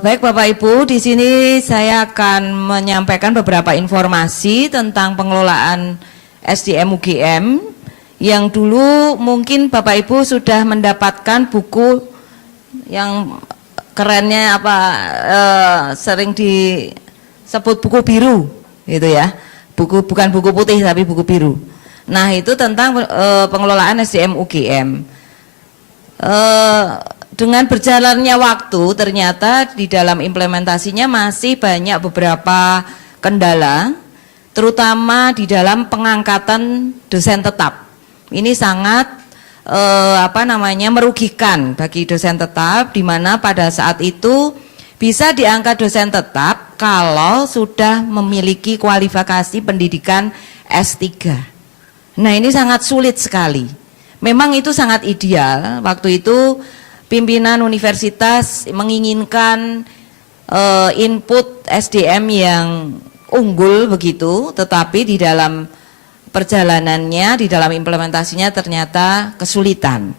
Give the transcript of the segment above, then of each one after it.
Baik Bapak Ibu, di sini saya akan menyampaikan beberapa informasi tentang pengelolaan SDM UGM yang dulu mungkin Bapak Ibu sudah mendapatkan buku yang kerennya sering disebut buku biru gitu ya. Bukan buku putih tapi buku biru. Nah, itu tentang pengelolaan SDM UGM. Dengan berjalannya waktu ternyata di dalam implementasinya masih banyak beberapa kendala, terutama di dalam pengangkatan dosen tetap. Ini sangat merugikan bagi dosen tetap, di mana pada saat itu bisa diangkat dosen tetap kalau sudah memiliki kualifikasi pendidikan S3. Nah, ini sangat sulit sekali. Memang itu sangat ideal waktu itu. Pimpinan universitas menginginkan input SDM yang unggul begitu, tetapi di dalam perjalanannya, di dalam implementasinya ternyata kesulitan.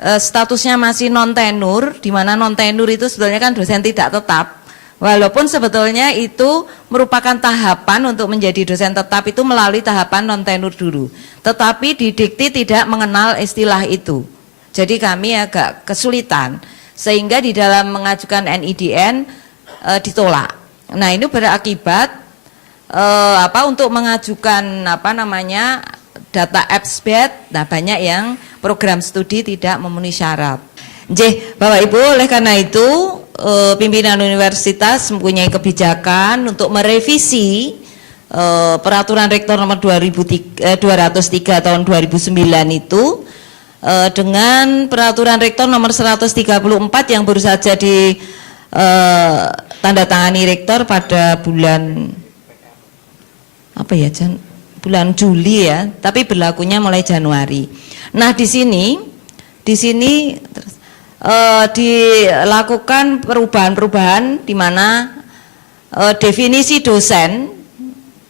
Statusnya masih non tenur, di mana non tenur itu sebetulnya kan dosen tidak tetap. Walaupun sebetulnya itu merupakan tahapan untuk menjadi dosen tetap itu melalui tahapan non tenur dulu. Tetapi di Dikti tidak mengenal istilah itu. Jadi kami agak kesulitan sehingga di dalam mengajukan NIDN ditolak. Nah, ini berakibat untuk mengajukan data EBSBET, nah banyak yang program studi tidak memenuhi syarat. Bapak Ibu, oleh karena itu pimpinan universitas mempunyai kebijakan untuk merevisi peraturan rektor nomor 203 tahun 2009 itu dengan peraturan rektor nomor 134 yang baru saja ditandatangani rektor pada bulan bulan Juli ya, tapi berlakunya mulai Januari. Nah, di sini dilakukan perubahan-perubahan di mana definisi dosen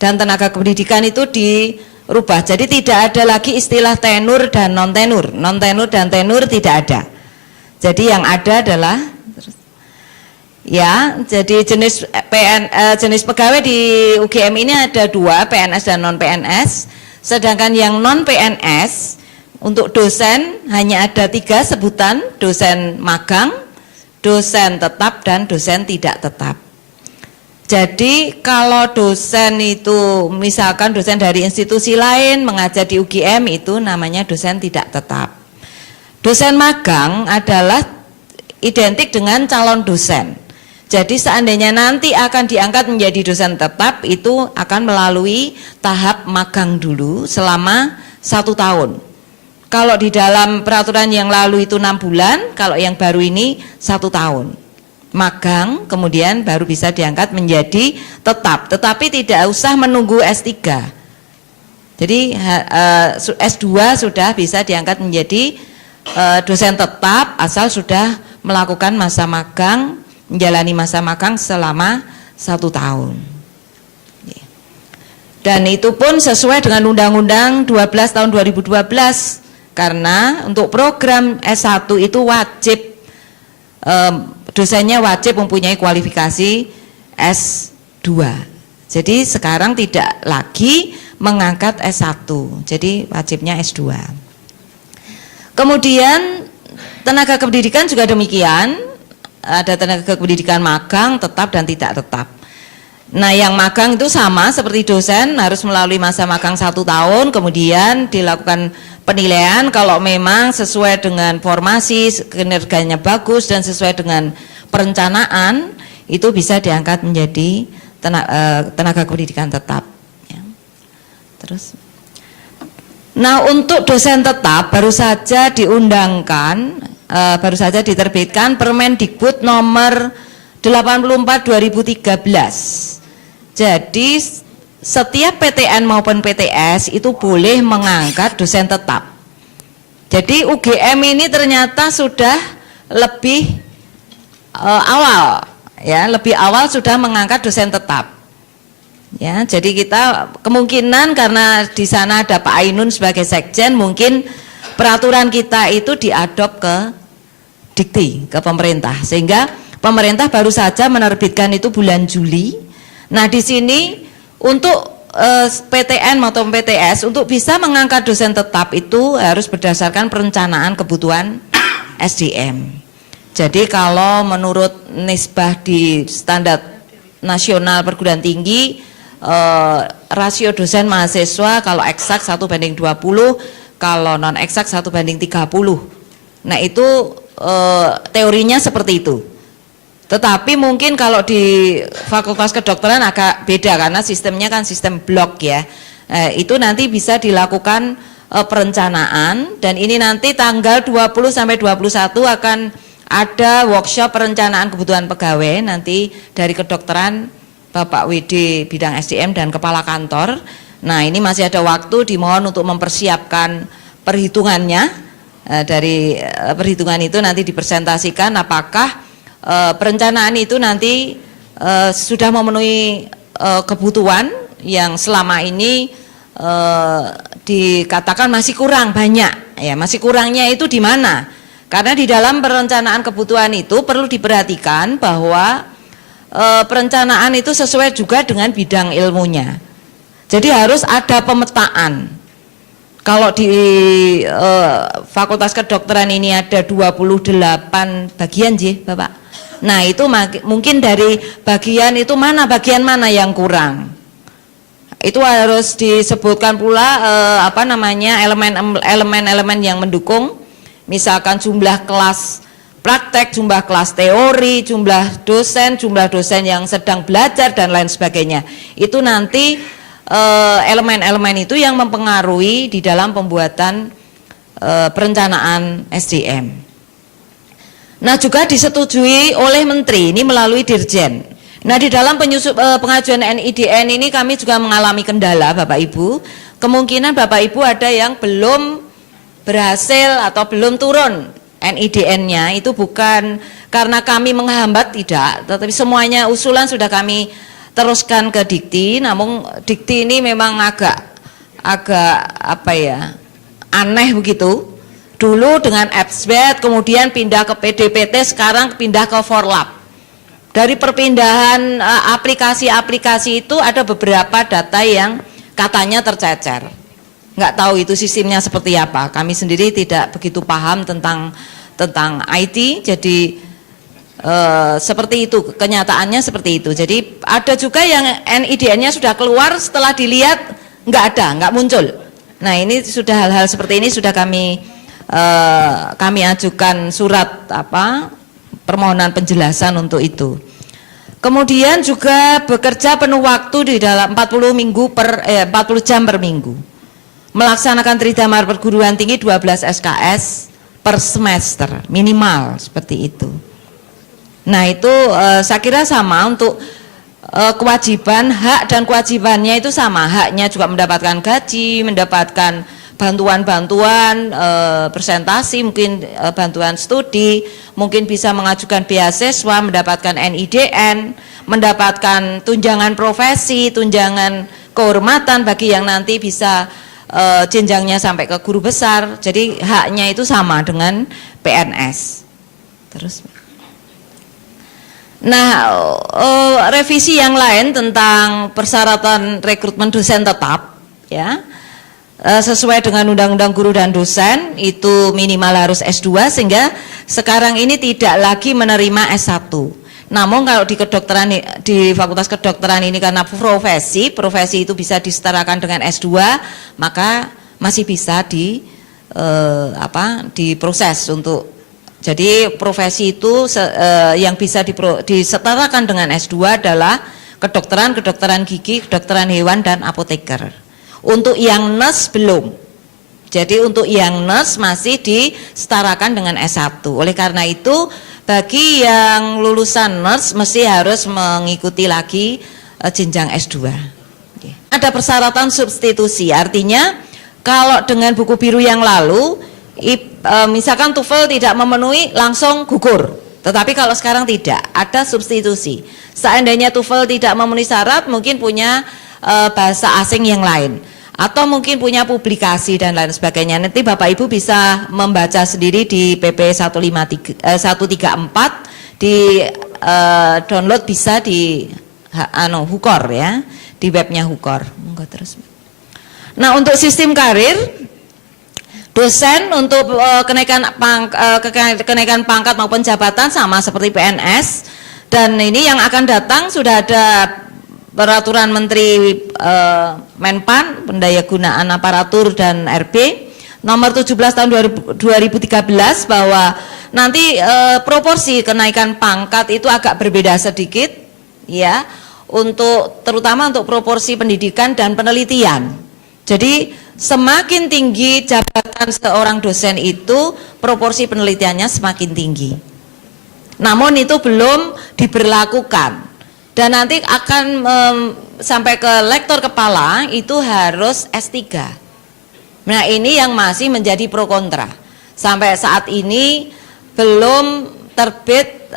dan tenaga pendidikan itu dirubah. Jadi tidak ada lagi istilah tenur dan non tenur. Non tenur dan tenur tidak ada. Jadi yang ada adalah jadi jenis pegawai di UGM ini ada dua, PNS dan non PNS. Sedangkan yang non PNS untuk dosen hanya ada 3 sebutan: dosen magang, dosen tetap, dan dosen tidak tetap. Jadi kalau dosen itu misalkan dosen dari institusi lain mengajar di UGM itu namanya dosen tidak tetap. Dosen magang adalah identik dengan calon dosen. Jadi seandainya nanti akan diangkat menjadi dosen tetap itu akan melalui tahap magang dulu selama 1 tahun. Kalau di dalam peraturan yang lalu itu 6 bulan, kalau yang baru ini 1 tahun. Magang, kemudian baru bisa diangkat menjadi tetap, tetapi tidak usah menunggu S3. Jadi S2 sudah bisa diangkat menjadi dosen tetap asal sudah melakukan masa magang, menjalani masa magang selama 1 tahun. Dan itu pun sesuai dengan Undang-Undang 12 tahun 2012, karena untuk program S1 itu wajib dosennya wajib mempunyai kualifikasi S2. Jadi sekarang tidak lagi mengangkat S1, jadi wajibnya S2. Kemudian tenaga kependidikan juga demikian, ada tenaga kependidikan magang, tetap dan tidak tetap. Nah, yang magang itu sama seperti dosen, harus melalui masa magang 1 tahun, kemudian dilakukan penilaian. Kalau memang sesuai dengan formasi, kinerjanya bagus dan sesuai dengan perencanaan, itu bisa diangkat menjadi tenaga pendidikan tetap ya. Terus, nah, untuk dosen tetap baru saja diundangkan, baru saja diterbitkan Permendikbud nomor 84 2013. Jadi setiap PTN maupun PTS itu boleh mengangkat dosen tetap. Jadi UGM ini ternyata sudah lebih lebih awal sudah mengangkat dosen tetap. Ya, jadi kita kemungkinan karena di sana ada Pak Ainun sebagai sekjen, mungkin peraturan kita itu diadop ke Dikti, ke pemerintah, sehingga Pemerintah baru saja menerbitkan itu bulan Juli. Nah, di sini untuk PTN maupun PTS untuk bisa mengangkat dosen tetap itu harus berdasarkan perencanaan kebutuhan SDM. Jadi kalau menurut nisbah di standar nasional perguruan tinggi, rasio dosen mahasiswa kalau eksak 1:20, kalau non eksak 1:30. Nah itu teorinya seperti itu. Tetapi mungkin kalau di Fakultas Kedokteran agak beda karena sistemnya kan sistem blok ya. Itu nanti bisa dilakukan perencanaan, dan ini nanti tanggal 20 sampai 21 akan ada workshop perencanaan kebutuhan pegawai nanti dari kedokteran Bapak WD bidang SDM dan kepala kantor. Nah, ini masih ada waktu, dimohon untuk mempersiapkan perhitungannya. Dari perhitungan itu nanti dipresentasikan apakah perencanaan itu nanti sudah memenuhi kebutuhan yang selama ini dikatakan masih kurang banyak, ya masih kurangnya itu di mana? Karena di dalam perencanaan kebutuhan itu perlu diperhatikan bahwa perencanaan itu sesuai juga dengan bidang ilmunya. Jadi harus ada pemetaan. Kalau di Fakultas Kedokteran ini ada 28 bagian sih, Bapak. Nah, itu mungkin dari bagian itu bagian mana yang kurang. Itu harus disebutkan pula elemen-elemen yang mendukung, misalkan jumlah kelas praktek, jumlah kelas teori, jumlah dosen yang sedang belajar dan lain sebagainya. Itu nanti elemen-elemen itu yang mempengaruhi di dalam pembuatan perencanaan SDM. Nah, juga disetujui oleh Menteri ini melalui Dirjen. Nah, di dalam pengajuan NIDN ini kami juga mengalami kendala, Bapak Ibu. Kemungkinan Bapak Ibu ada yang belum berhasil atau belum turun NIDN-nya, itu bukan karena kami menghambat, tidak, tetapi semuanya usulan sudah kami teruskan ke Dikti. Namun Dikti ini memang agak aneh begitu. Dulu dengan Absbet, kemudian pindah ke PDPT, sekarang pindah ke Forlap. Dari perpindahan aplikasi-aplikasi itu ada beberapa data yang katanya tercecer. Nggak tahu itu sistemnya seperti apa. Kami sendiri tidak begitu paham tentang IT, jadi seperti itu, kenyataannya seperti itu. Jadi ada juga yang NIDN-nya sudah keluar, setelah dilihat nggak muncul. Nah, ini sudah hal-hal seperti ini sudah kami ajukan surat permohonan penjelasan untuk itu. Kemudian juga bekerja penuh waktu di dalam 40 jam per minggu. Melaksanakan tridharma perguruan tinggi 12 SKS per semester minimal, seperti itu. Nah, itu saya kira sama untuk kewajiban, hak dan kewajibannya itu sama. Haknya juga mendapatkan gaji, mendapatkan bantuan-bantuan, presentasi, mungkin bantuan studi, mungkin bisa mengajukan beasiswa, mendapatkan NIDN, mendapatkan tunjangan profesi, tunjangan kehormatan bagi yang nanti bisa jenjangnya sampai ke guru besar. Jadi haknya itu sama dengan PNS. Terus, nah, revisi yang lain tentang persyaratan rekrutmen dosen tetap, ya, sesuai dengan Undang-Undang Guru dan Dosen itu minimal harus S2, sehingga sekarang ini tidak lagi menerima S1. Namun kalau di kedokteran, di Fakultas Kedokteran ini karena profesi itu bisa disetarakan dengan S2, maka masih bisa diproses untuk. Jadi profesi itu yang bisa disetarakan dengan S2 adalah kedokteran gigi, kedokteran hewan, dan apoteker. Untuk yang nurse belum. Jadi untuk yang nurse masih disetarakan dengan S1. Oleh karena itu bagi yang lulusan nurse mesti harus mengikuti lagi jenjang S2. Ada persyaratan substitusi, artinya kalau dengan buku biru yang lalu misalkan TOEFL tidak memenuhi langsung gugur. Tetapi kalau sekarang tidak, ada substitusi. Seandainya TOEFL tidak memenuhi syarat, mungkin punya bahasa asing yang lain, atau mungkin punya publikasi dan lain sebagainya. Nanti Bapak Ibu bisa membaca sendiri di PP 134 di download bisa di Hukor ya, di webnya Hukor. Enggak terus. Nah, untuk sistem karir dosen untuk kenaikan pangkat maupun jabatan sama seperti PNS, dan ini yang akan datang sudah ada peraturan Menteri Menpan Pendayagunaan Aparatur dan RB nomor 17 tahun 2013 bahwa nanti proporsi kenaikan pangkat itu agak berbeda sedikit ya, terutama untuk proporsi pendidikan dan penelitian. Jadi semakin tinggi jabatan seorang dosen itu proporsi penelitiannya semakin tinggi. Namun itu belum diberlakukan dan nanti akan sampai ke lektor kepala itu harus S3. Nah, ini yang masih menjadi pro kontra. Sampai saat ini belum terbit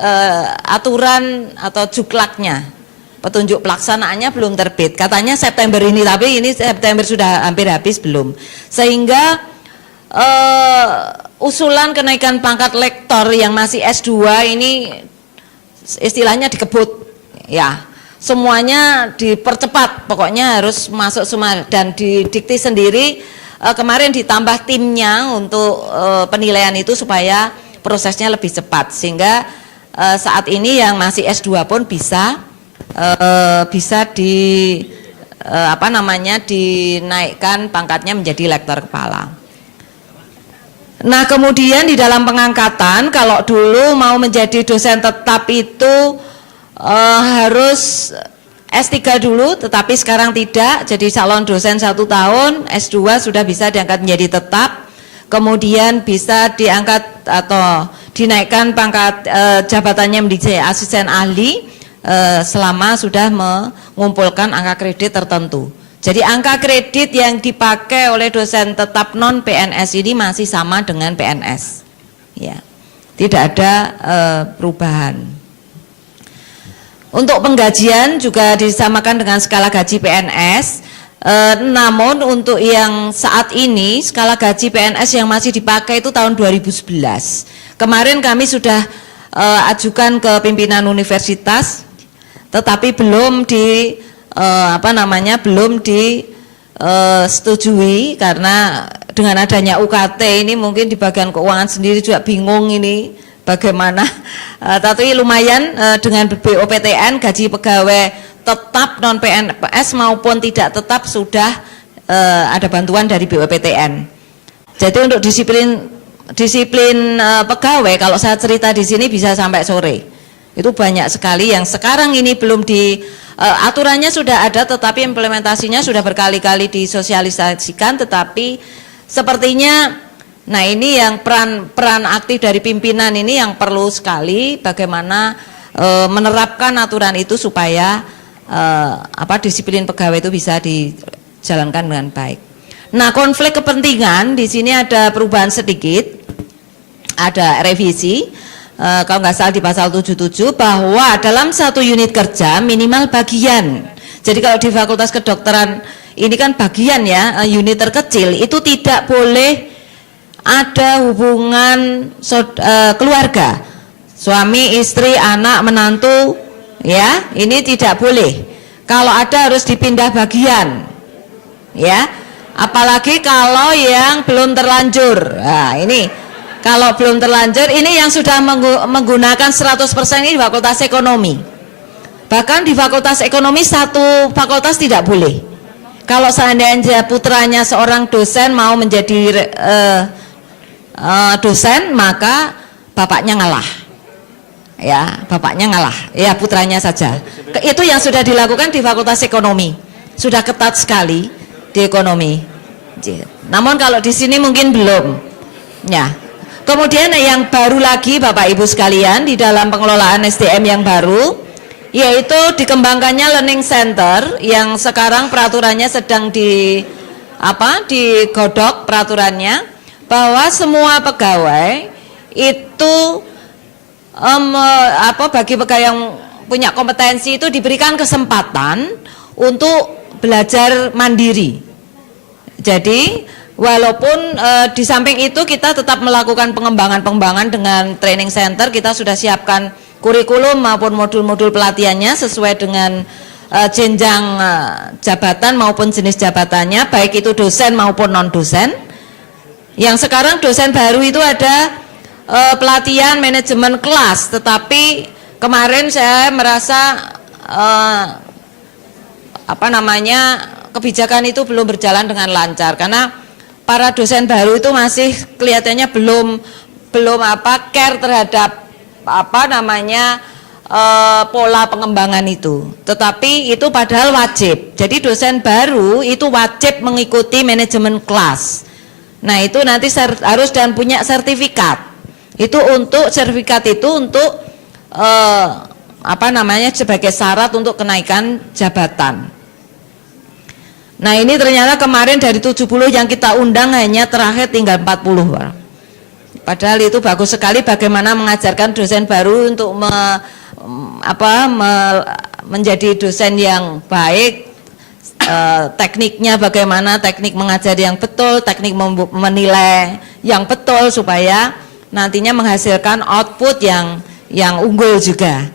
aturan atau juklaknya. Petunjuk pelaksanaannya belum terbit. Katanya September ini, tapi ini September sudah hampir habis belum. Sehingga usulan kenaikan pangkat lektor yang masih S2 ini istilahnya dikebut ya. Semuanya dipercepat, pokoknya harus masuk semua dan didikti sendiri. Kemarin ditambah timnya untuk penilaian itu supaya prosesnya lebih cepat, sehingga saat ini yang masih S2 pun bisa dinaikkan pangkatnya menjadi lektor kepala. Nah, kemudian di dalam pengangkatan, kalau dulu mau menjadi dosen tetap itu harus S3 dulu, tetapi sekarang tidak. Jadi calon dosen 1 tahun, S2 sudah bisa diangkat menjadi tetap. Kemudian bisa diangkat atau dinaikkan pangkat jabatannya menjadi asisten ahli selama sudah mengumpulkan angka kredit tertentu. Jadi angka kredit yang dipakai oleh dosen tetap non PNS ini masih sama dengan PNS, ya, tidak ada perubahan. Untuk penggajian juga disamakan dengan skala gaji PNS. Namun untuk yang saat ini skala gaji PNS yang masih dipakai itu tahun 2011. Kemarin kami sudah ajukan ke pimpinan universitas, tetapi belum disetujui karena dengan adanya UKT ini mungkin di bagian keuangan sendiri juga bingung ini bagaimana. Tapi lumayan dengan BOPTN gaji pegawai tetap non PNS maupun tidak tetap sudah ada bantuan dari BOPTN. Jadi untuk disiplin pegawai, kalau saya cerita di sini bisa sampai sore. Itu banyak sekali yang sekarang ini belum aturannya sudah ada, tetapi implementasinya sudah berkali-kali disosialisasikan, tetapi sepertinya, nah ini yang peran aktif dari pimpinan ini yang perlu sekali bagaimana menerapkan aturan itu supaya disiplin pegawai itu bisa dijalankan dengan baik. Nah, konflik kepentingan di sini ada perubahan sedikit, ada revisi. Kalau nggak salah di pasal 77 bahwa dalam satu unit kerja minimal bagian. Jadi kalau di Fakultas Kedokteran ini kan bagian ya, unit terkecil itu tidak boleh ada hubungan keluarga, suami, istri, anak, menantu, ya, ini tidak boleh. Kalau ada harus dipindah bagian, ya. Apalagi kalau yang belum terlanjur. Nah, ini kalau belum terlanjur, ini yang sudah menggunakan 100% ini di Fakultas Ekonomi. Bahkan di Fakultas Ekonomi satu fakultas tidak boleh. Kalau seandainya putranya seorang dosen mau menjadi dosen, maka bapaknya ngalah. Ya, bapaknya ngalah. Ya, putranya saja. Itu yang sudah dilakukan di Fakultas Ekonomi. Sudah ketat sekali di ekonomi. Namun kalau di sini mungkin belum. Ya. Kemudian yang baru lagi Bapak Ibu sekalian di dalam pengelolaan SDM yang baru, yaitu dikembangkannya learning center yang sekarang peraturannya sedang digodok peraturannya, bahwa semua pegawai itu bagi pegawai yang punya kompetensi itu diberikan kesempatan untuk belajar mandiri. Jadi walaupun di samping itu kita tetap melakukan pengembangan dengan training center, kita sudah siapkan kurikulum maupun modul-modul pelatihannya sesuai dengan jenjang jabatan maupun jenis jabatannya, baik itu dosen maupun non-dosen. Yang sekarang dosen baru itu ada pelatihan manajemen kelas, tetapi kemarin saya merasa kebijakan itu belum berjalan dengan lancar karena para dosen baru itu masih kelihatannya belum care terhadap pola pengembangan itu. Tetapi itu padahal wajib. Jadi dosen baru itu wajib mengikuti manajemen kelas. Nah, itu nanti harus dan punya sertifikat. Itu untuk sertifikat itu untuk sebagai syarat untuk kenaikan jabatan. Nah, ini ternyata kemarin dari 70 yang kita undang hanya terakhir tinggal 40. Padahal itu bagus sekali bagaimana mengajarkan dosen baru untuk menjadi dosen yang baik, tekniknya bagaimana, teknik mengajar yang betul, teknik menilai yang betul supaya nantinya menghasilkan output yang unggul juga.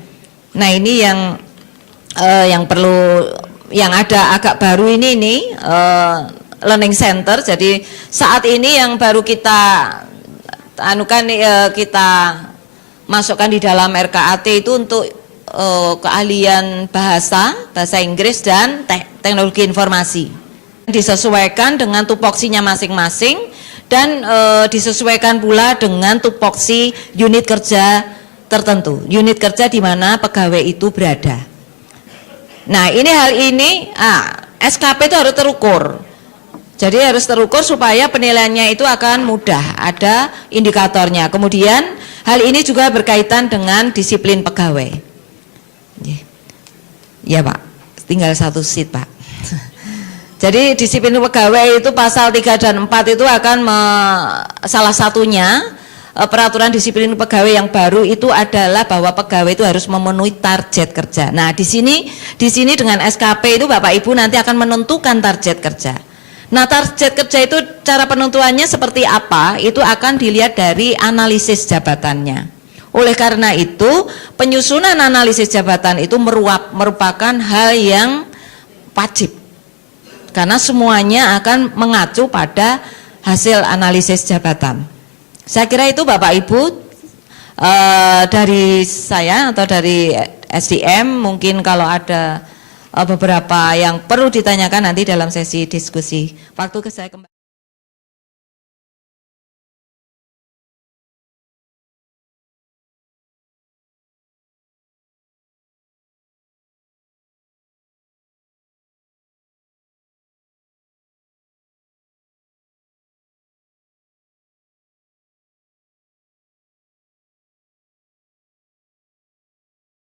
Nah, ini yang perlu, yang ada agak baru ini learning center. Jadi saat ini yang baru kita kita masukkan di dalam RKAT itu untuk keahlian bahasa Inggris dan teknologi informasi. Disesuaikan dengan tupoksinya masing-masing dan disesuaikan pula dengan tupoksi unit kerja tertentu. Unit kerja di mana pegawai itu berada. Nah, hal ini SKP itu harus terukur. Jadi harus terukur supaya penilaiannya itu akan mudah, ada indikatornya. Kemudian hal ini juga berkaitan dengan disiplin pegawai. Ya Pak, tinggal satu sheet Pak. Jadi disiplin pegawai itu pasal 3 dan 4 itu akan salah satunya peraturan disiplin pegawai yang baru itu adalah bahwa pegawai itu harus memenuhi target kerja. Nah, di sini dengan SKP itu Bapak Ibu nanti akan menentukan target kerja. Nah, target kerja itu cara penentuannya seperti apa? Itu akan dilihat dari analisis jabatannya. Oleh karena itu, penyusunan analisis jabatan itu merupakan hal yang wajib. Karena semuanya akan mengacu pada hasil analisis jabatan. Saya kira itu Bapak Ibu dari saya atau dari SDM, mungkin kalau ada beberapa yang perlu ditanyakan nanti dalam sesi diskusi. Waktu ke saya kembali.